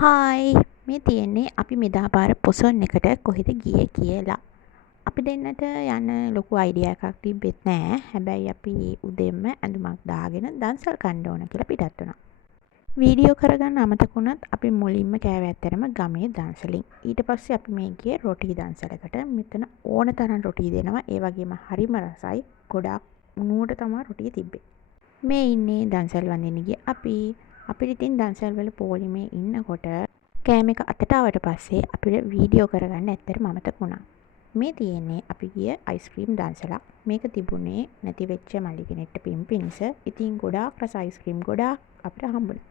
Hi මේ තියෙන්නේ අපි මෙදාපාර පොසොන් එකට කොහෙද ගියේ කියලා. අපි දෙන්නට යන්න ලොකු අයිඩියා එකක් තිබ්බෙත් නෑ. හැබැයි අපි උදෙන්ම ඇඳුමක් දාගෙන දන්සල් කන්න ඕන කියලා පිටත් වුණා. වීඩියෝ කරගන්න අමතක වුණත් අපි මුලින්ම කෑවේ ඇත්තටම ගමේ දන්සලින්. ඊට පස්සේ අපි මේ ගියේ රොටි දන්සලකට. මෙතන ඕන තරම් රොටි දෙනවා. ඒ වගේම හරිම රසයි. ගොඩාක් උණුවට තමයි රොටිය තිබ්බේ. මේ ඉන්නේ දන්සල් වඳින්න ගිය අපිට ඉතින් දන්සල් වල පෝලිමේ ඉන්නකොට කෑම එක අතට ආවට පස්සේ අපිට වීඩියෝ කරගන්න ඇත්තටම අමතක වුණා. මේ තියෙන්නේ අපි ගිය අයිස්ක්‍රීම් දන්සලක්. මේක තිබුණේ නැති වෙච්ච මල්ලි කෙනෙක්ට පින් පිණිස. ඉතින් ගොඩාක් රස අයිස්ක්‍රීම් ගොඩාක් අපිට හම්බුණා.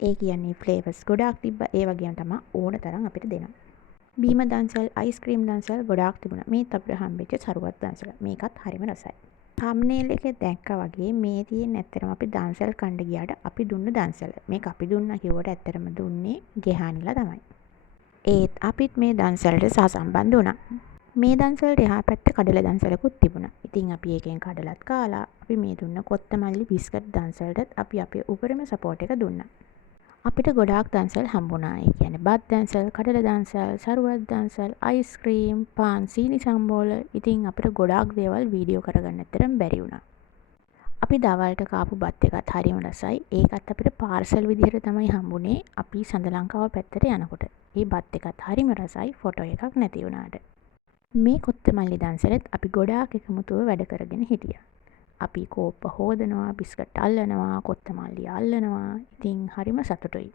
ඒ කියන්නේ ෆ්ලේවර්ස් ගොඩාක් තිබ්බා. ඒ වගේම තමයි ඕන තරම් අපිට දෙනවා. බීම දන්සල්, අයිස්ක්‍රීම් දන්සල් ගොඩාක් තිබුණා. මේත් අපිට හම්බෙච්ච සරුවත් දන්සල. මේකත් හරිම රසයි. තම්නේල් එකේ දැක්කා වගේ මේ තියෙන ඇත්තටම අපි දන්සල් කන්න ගියාට අපි දුන්න දන්සල. මේක අපි දුන්නා කිව්වට ඇත්තටම දුන්නේ ගෙහානිලා තමයි. ඒත් අපිත් මේ දන්සලට සහසම්බන්ධ වුණා. මේ දන්සලට එහා පැත්තේ කඩල දන්සලකුත් තිබුණා. ඉතින් අපි ඒකෙන් කඩලත් කාලා අපි මේ දුන්න කොත්තමල්ලි බිස්කට් දන්සලටත් අපි අපේ උපරිම සපෝට් එක දුන්නා. අපිට ගොඩාක් දන්සල් හම්බුණා. ඒ කියන්නේ බත් දන්සල්, කඩල දන්සල්, සරුවත් දන්සල්, අයිස්ක්‍රීම්, පාන්, සීනි සම්බෝල. ඉතින් අපිට ගොඩාක් දේවල් වීඩියෝ කරගන්න ඇතරම් බැරි වුණා. අපි දවල්ට කාපු බත් එකත් හරිම රසයි. ඒකත් අපිට පාර්සල් විදිහට තමයි හම්බුනේ අපි සඳලංකාව පැත්තට යනකොට. ඒ බත් එකත් හරිම රසයි ෆොටෝ එකක් නැති වුණාට. මේ කොත්තමල්ලි දන්සලෙත් අපි ගොඩාක් එකමුතුව වැඩ කරගෙන හිටියා. අපි කෝප්ප හෝදනවා, බිස්කට් අල්ලනවා, කොත්තමල්ලි අල්ලනවා. ඉතින් හරිම සතුටුයි.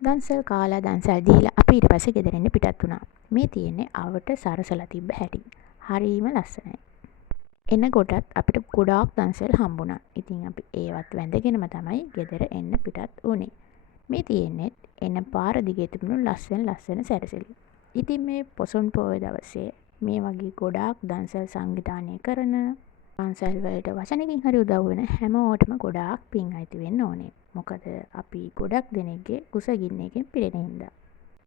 දන්සල් කාලා දන්සල් දීලා අපි ඊට පස්සේ ගෙදර එන්න පිටත් වුණා. මේ තියෙන්නේ අවට සරසලා තිබ්බ හැටි. හරිම ලස්සනයි. එනකොටත් අපිට ගොඩාක් දන්සල් හම්බුණා. ඉතින් අපි ඒවත් වැඳගෙනම තමයි ගෙදර එන්න පිටත් වුණේ. මේ තියෙන්නේ එන පාර දිගේ තිබුණු ලස්සන සැරසිලි. ඉතින් මේ පොසොන් පොහොය දවසේ මේ වගේ ගොඩාක් දන්සල් සංවිධානය කරන පන්සල් වලට වචනකින් හරි උදව් වෙන හැමෝටම ගොඩාක් පින් අයිති වෙන්න ඕනේ. මොකද අපි ගොඩක් දෙනෙක්ගේ කුසගින්නකින් පිරෙන හින්දා.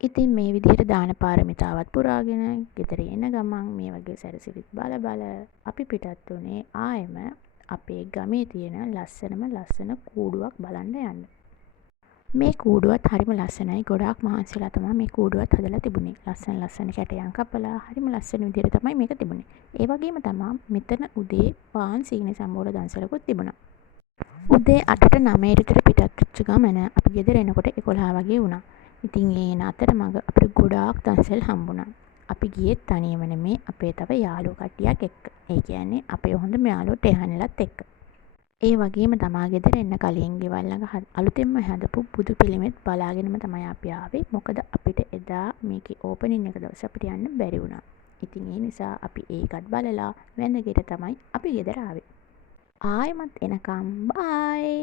ඉතින් මේ විදිහට දාන පාරමිතාවත් පුරාගෙන ගෙදර එන ගමන් මේ වගේ සැරසිලිත් බල අපි පිටත් වුණේ ආයෙම අපේ ගමේ තියෙන ලස්සන කූඩුවක් බලන්න යන්න. මේ කූඩුවත් හරිම ලස්සනයි. ගොඩාක් මහන්සිලා තමයි මේ කූඩුවත් හදලා තිබුණේ. ලස්සන කැටයන් කපලා හරිම ලස්සන විදිහට තමයි මේක තිබුණේ. ඒ වගේම තමයි මෙතන උදේ පාන් සීනි සම්බෝල දන්සලකුත් තිබුණා. උදේ 8ට 9ට විතර පිටත් වෙච්ච ගමන අපි ගෙදර එනකොට 11 වගේ වුණා. ඉතින් ඒ අතරමඟ අපිට ගොඩාක් දන්සල් හම්බුණා. අපි ගියේ තනියම නෙමේ අපේ තව යාළුවෝ කට්ටියක් එක්ක. ඒ කියන්නේ අපේ හොඳම යාළුවෝ ටෙහානෙලත් එක්ක. ඒ වගේම තමා ගෙදර එන්න කලින් ගෙවල් ළඟ අලුතෙන්ම හැදපු බුදු පිළිමෙත් බලාගෙනම තමයි අපි ආවේ. මොකද අපිට එදා මේකේ ඕපනින් එක දවස් අපිට යන්න බැරි වුණා. ඉතින් ඒ නිසා අපි ඒකත් බලලා වැඳගෙන තමයි අපි ගෙදර ආවේ. ආයෙමත් එනකම් බයි.